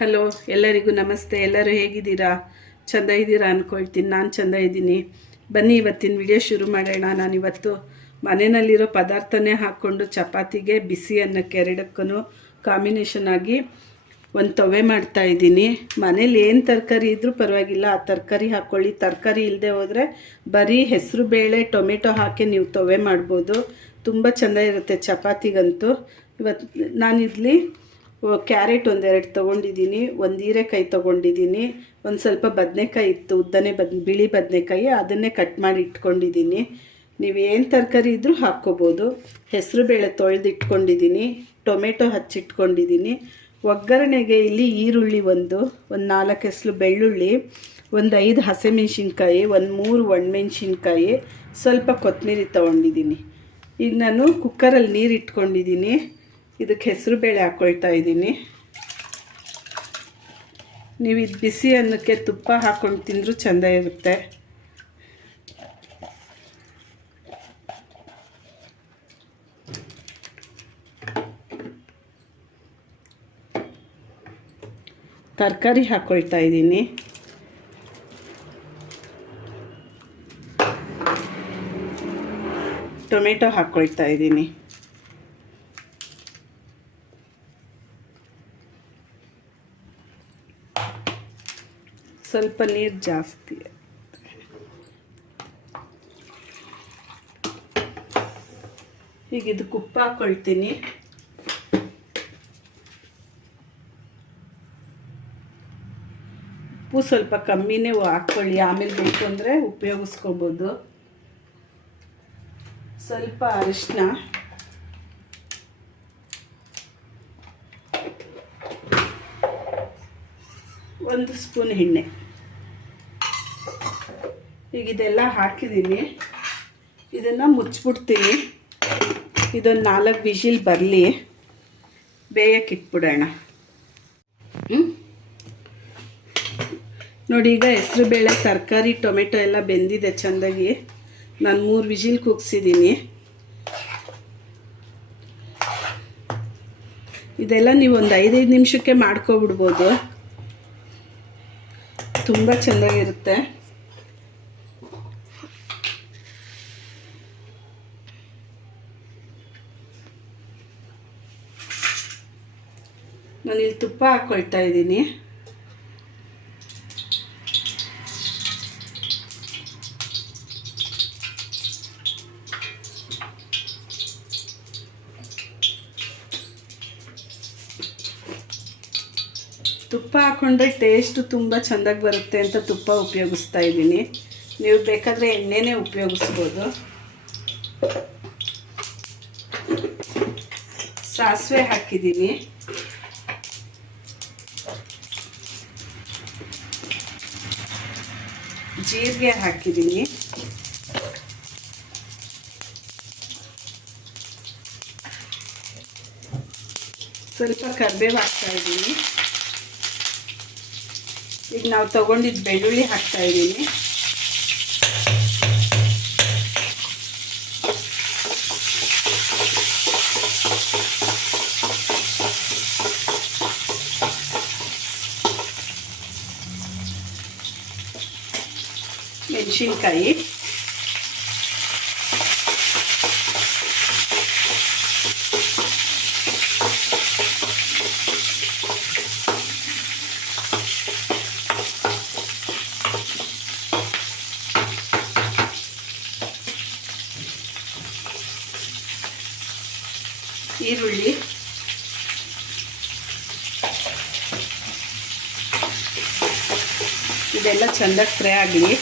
hello ಎಲ್ಲರಿಗೂ ನಮಸ್ತೆ ಎಲ್ಲರೂ ಹೇಗಿದ್ದೀರಾ ಚೆಂದ ಇದ್ದೀರಾ ಅಂದ್ಕೊಳ್ತೀನಿ ನಾನು ಚೆಂದ ಇದ್ದೀನಿ ಬನ್ನಿ ಇವತ್ತಿನ ವಿಡಿಯೋ ಶುರು ಮಾಡೋಣ ನಾನಿವತ್ತು ಮನೆಯಲ್ಲಿರೋ ಪದಾರ್ಥನೇ ಹಾಕ್ಕೊಂಡು ಚಪಾತಿಗೆ ಬಿಸಿ ಅನ್ನಕ್ಕೆ ಎರಡಕ್ಕೂ ಕಾಂಬಿನೇಷನ್ ಆಗಿ ಒಂದು ತವೆ ಮಾಡ್ತಾಯಿದ್ದೀನಿ ಮನೇಲಿ ಏನು ತರಕಾರಿ ಇದ್ದರೂ ಪರವಾಗಿಲ್ಲ ಆ ತರಕಾರಿ ಹಾಕ್ಕೊಳ್ಳಿ ತರಕಾರಿ ಇಲ್ಲದೆ ಹೋದರೆ ಬರೀ ಹೆಸರು ಬೇಳೆ ಟೊಮೆಟೊ ಹಾಕಿ ನೀವು ತವೆ ಮಾಡ್ಬೋದು ತುಂಬ ಚೆಂದ ಇರುತ್ತೆ ಚಪಾತಿಗಂತೂ ಇವತ್ತು ನಾನಿರಲಿ ಕ್ಯಾರೆಟ್ ಒಂದೆರಡು ತೊಗೊಂಡಿದ್ದೀನಿ ಒಂದು ಹೀರೆಕಾಯಿ ತೊಗೊಂಡಿದ್ದೀನಿ ಒಂದು ಸ್ವಲ್ಪ ಬದನೆಕಾಯಿ ಇತ್ತು ಉದ್ದನೇ ಬದ್ ಬಿಳಿ ಬದನೆಕಾಯಿ ಅದನ್ನೇ ಕಟ್ ಮಾಡಿ ಇಟ್ಕೊಂಡಿದ್ದೀನಿ ನೀವು ಏನು ತರಕಾರಿ ಇದ್ದರೂ ಹಾಕ್ಕೋಬೋದು ಹೆಸರು ಬೇಳೆ ತೊಳೆದಿಟ್ಕೊಂಡಿದ್ದೀನಿ ಟೊಮೆಟೊ ಹಚ್ಚಿಟ್ಕೊಂಡಿದ್ದೀನಿ ಒಗ್ಗರಣೆಗೆ ಇಲ್ಲಿ ಈರುಳ್ಳಿ ಒಂದು ಒಂದು ನಾಲ್ಕು ಹೆಸರು ಬೆಳ್ಳುಳ್ಳಿ ಒಂದು ಐದು ಹಸಿಮೆಣ್ಸಿನ್ಕಾಯಿ ಒಂದು ಮೂರು ಒಣಮೆಣ್ಸಿನ್ಕಾಯಿ ಸ್ವಲ್ಪ ಕೊತ್ತಂಬರಿ ತೊಗೊಂಡಿದ್ದೀನಿ ಈಗ ನಾನು ಕುಕ್ಕರಲ್ಲಿ ನೀರಿಟ್ಕೊಂಡಿದ್ದೀನಿ ಇದಕ್ಕೆ ಹೆಸರು ಬೇಳೆ ಹಾಕ್ಕೊಳ್ತಾ ಇದ್ದೀನಿ ನೀವು ಇದು ಬಿಸಿ ಅನ್ನಕ್ಕೆ ತುಪ್ಪ ಹಾಕ್ಕೊಂಡು ತಿಂದರೂ ಚೆಂದ ಇರುತ್ತೆ ತರಕಾರಿ ಹಾಕ್ಕೊಳ್ತಾ ಇದ್ದೀನಿ ಟೊಮೆಟೊ ಹಾಕ್ಕೊಳ್ತಾ ಇದ್ದೀನಿ ಸ್ವಲ್ಪ ನೀರು ಜಾಸ್ತಿ ಈಗ ಇದು ಉಪ್ಪು ಹಾಕೊಳ್ತೀನಿ ಉಪ್ಪು ಸ್ವಲ್ಪ ಕಮ್ಮಿನೇ ಹಾಕ್ಕೊಳ್ಳಿ ಆಮೇಲೆ ಬೇಕು ಅಂದರೆ ಉಪಯೋಗಿಸ್ಕೊಬೋದು ಸ್ವಲ್ಪ ಅರಿಶಿನ ಒಂದು ಸ್ಪೂನ್ ಎಣ್ಣೆ ಈಗ ಇದೆಲ್ಲ ಹಾಕಿದ್ದೀನಿ ಇದನ್ನು ಮುಚ್ಚಿಬಿಡ್ತೀನಿ ಇದೊಂದು ನಾಲ್ಕು ಬಿಸಿಲ್ ಬರಲಿ ಬೇಯಕ್ಕೆ ಇಟ್ಬಿಡೋಣ ನೋಡಿ ಈಗ ಹೆಸರು ಬೇಳೆ ತರಕಾರಿ ಟೊಮೆಟೊ ಎಲ್ಲ ಬೆಂದಿದೆ ಚೆಂದಾಗಿ ನಾನು ಮೂರು ವಿಜಿಲ್ ಕುಗ್ಸಿದ್ದೀನಿ ಇದೆಲ್ಲ ನೀವು ಒಂದು ಐದೈದು ನಿಮಿಷಕ್ಕೆ ಮಾಡ್ಕೊಬಿಡ್ಬೋದು ತುಂಬ ಚೆನ್ನಾಗಿರುತ್ತೆ ನಾನಿಲ್ಲಿ ತುಪ್ಪ ಹಾಕ್ಕೊಳ್ತಾ ಇದ್ದೀನಿ ತುಪ್ಪ ಹಾಕೊಂಡ್ರೆ ಟೇಸ್ಟು ತುಂಬ ಚೆಂದಾಗಿ ಬರುತ್ತೆ ಅಂತ ತುಪ್ಪ ಉಪಯೋಗಿಸ್ತಾ ಇದ್ದೀನಿ ನೀವು ಬೇಕಾದರೆ ಎಣ್ಣೆನೇ ಉಪಯೋಗಿಸ್ಬೋದು ಸಾಸಿವೆ ಹಾಕಿದ್ದೀನಿ ಜೀರಿಗೆ ಹಾಕಿದ್ದೀನಿ ಸ್ವಲ್ಪ ಕರ್ಬೇವು ಹಾಕ್ತಾ ಇದ್ದೀನಿ ಈಗ ನಾವು ತಗೊಂಡಿದ್ದು ಬೆಳ್ಳುಳ್ಳಿ ಹಾಕ್ತಾ ಇದ್ದೀನಿ ಮೆಣಸಿನ್ಕಾಯಿ ಈರುಳ್ಳಿ ಇದೆಲ್ಲ ಚೆಂದಾಗಿ ಫ್ರೈ ಆಗಲಿ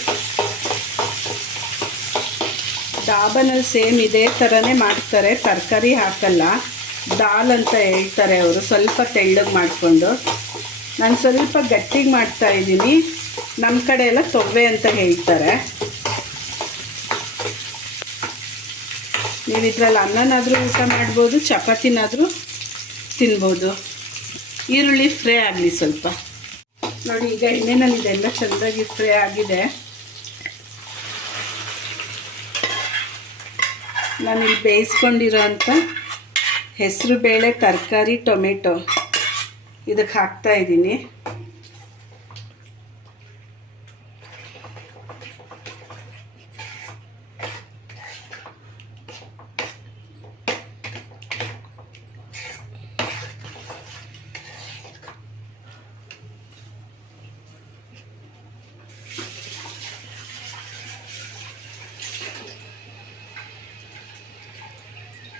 ಡಾಬನಲ್ಲಿ ಸೇಮ್ ಇದೇ ಥರನೇ ಮಾಡ್ತಾರೆ ತರಕಾರಿ ಹಾಕಲ್ಲ ದಾಲ್ ಅಂತ ಹೇಳ್ತಾರೆ ಅವರು ಸ್ವಲ್ಪ ತೆಳ್ಳಗೆ ಮಾಡಿಕೊಂಡು ನಾನು ಸ್ವಲ್ಪ ಗಟ್ಟಿಗೆ ಮಾಡ್ತಾ ಇದ್ದೀನಿ ನಮ್ಮ ಕಡೆ ಎಲ್ಲ ತೊವ್ವೆ ಅಂತ ಹೇಳ್ತಾರೆ ನೀವು ಇದರಲ್ಲಿ ಅನ್ನನಾದರೂ ಊಟ ಮಾಡ್ಬೋದು ಚಪಾತಿನಾದರೂ ತಿನ್ಬೋದು ಈರುಳ್ಳಿ ಫ್ರೈ ಆಗಲಿ ಸ್ವಲ್ಪ ನೋಡಿ ಈಗ ಎಣ್ಣೆನಲ್ಲಿ ಇದೆಲ್ಲ ಚೆಂದಾಗಿ ಫ್ರೈ ಆಗಿದೆ ನಾನಿಲ್ಲಿ ಬೇಯಿಸ್ಕೊಂಡಿರೋ ಅಂಥ ಹೆಸರು ಬೇಳೆ ತರಕಾರಿ ಟೊಮೆಟೊ ಇದಕ್ಕೆ ಹಾಕ್ತಾ ಇದ್ದೀನಿ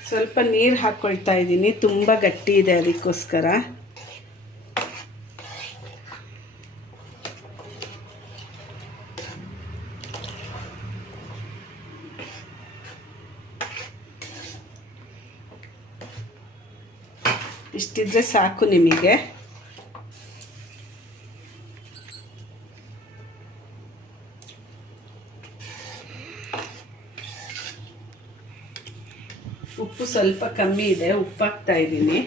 ಸ್ವಲ್ಪ ನೀರು ಹಾಕ್ಕೊಳ್ತಾ ಇದ್ದೀನಿ ತುಂಬ ಗಟ್ಟಿ ಇದೆ ಅದಕ್ಕೋಸ್ಕರ ಇಷ್ಟಿದ್ರೆ ಸಾಕು ನಿಮಗೆ ಉಪ್ಪು ಸ್ವಲ್ಪ ಕಮ್ಮಿ ಇದೆ ಉಪ್ಪು ಇದ್ದೀನಿ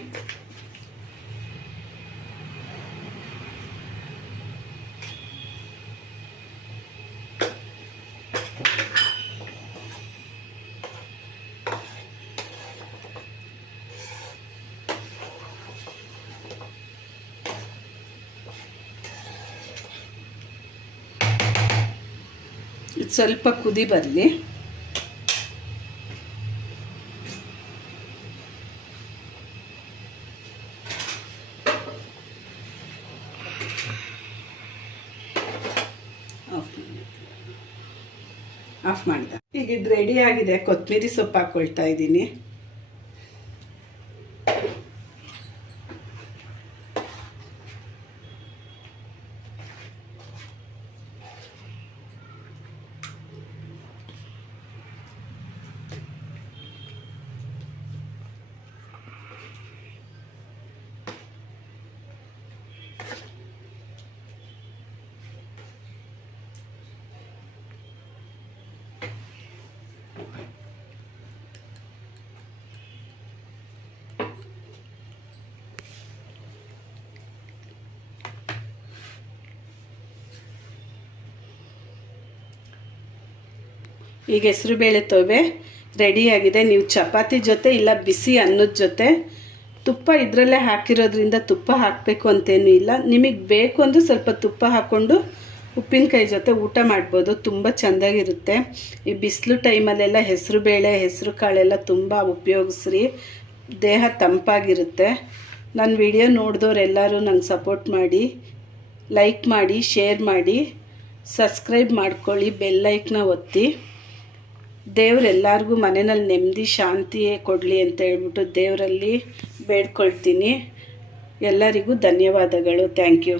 ಸ್ವಲ್ಪ ಕುದಿ ಬರಲಿ ಆಫ್ ಮಾಡಿದ ಈಗ ಇದು ರೆಡಿ ಆಗಿದೆ ಕೊತ್ತಂಬರಿ ಸೊಪ್ಪು ಹಾಕೊಳ್ತಾ ಇದ್ದೀನಿ ಈಗ ಬೇಳೆ ತೊವೆ ರೆಡಿಯಾಗಿದೆ ನೀವು ಚಪಾತಿ ಜೊತೆ ಇಲ್ಲ ಬಿಸಿ ಅನ್ನದ ಜೊತೆ ತುಪ್ಪ ಇದರಲ್ಲೇ ಹಾಕಿರೋದ್ರಿಂದ ತುಪ್ಪ ಹಾಕಬೇಕು ಅಂತೇನೂ ಇಲ್ಲ ನಿಮಗೆ ಬೇಕು ಅಂದರೆ ಸ್ವಲ್ಪ ತುಪ್ಪ ಹಾಕ್ಕೊಂಡು ಉಪ್ಪಿನಕಾಯಿ ಜೊತೆ ಊಟ ಮಾಡ್ಬೋದು ತುಂಬ ಚೆಂದಾಗಿರುತ್ತೆ ಈ ಬಿಸಿಲು ಟೈಮಲ್ಲೆಲ್ಲ ಹೆಸರು ಬೇಳೆ ಹೆಸರು ಕಾಳೆಲ್ಲ ತುಂಬ ಉಪಯೋಗಿಸ್ರಿ ದೇಹ ತಂಪಾಗಿರುತ್ತೆ ನನ್ನ ವಿಡಿಯೋ ನೋಡಿದವರೆಲ್ಲರೂ ನಂಗೆ ಸಪೋರ್ಟ್ ಮಾಡಿ ಲೈಕ್ ಮಾಡಿ ಶೇರ್ ಮಾಡಿ ಸಬ್ಸ್ಕ್ರೈಬ್ ಮಾಡ್ಕೊಳ್ಳಿ ಬೆಲ್ಲೈಕ್ನ ಒತ್ತಿ ದೇವರೆಲ್ಲರಿಗೂ ಮನೆಯಲ್ಲಿ ನೆಮ್ಮದಿ ಶಾಂತಿಯೇ ಕೊಡಲಿ ಅಂತ ಹೇಳ್ಬಿಟ್ಟು ದೇವರಲ್ಲಿ ಬೇಡ್ಕೊಳ್ತೀನಿ ಎಲ್ಲರಿಗೂ ಧನ್ಯವಾದಗಳು ಥ್ಯಾಂಕ್ ಯು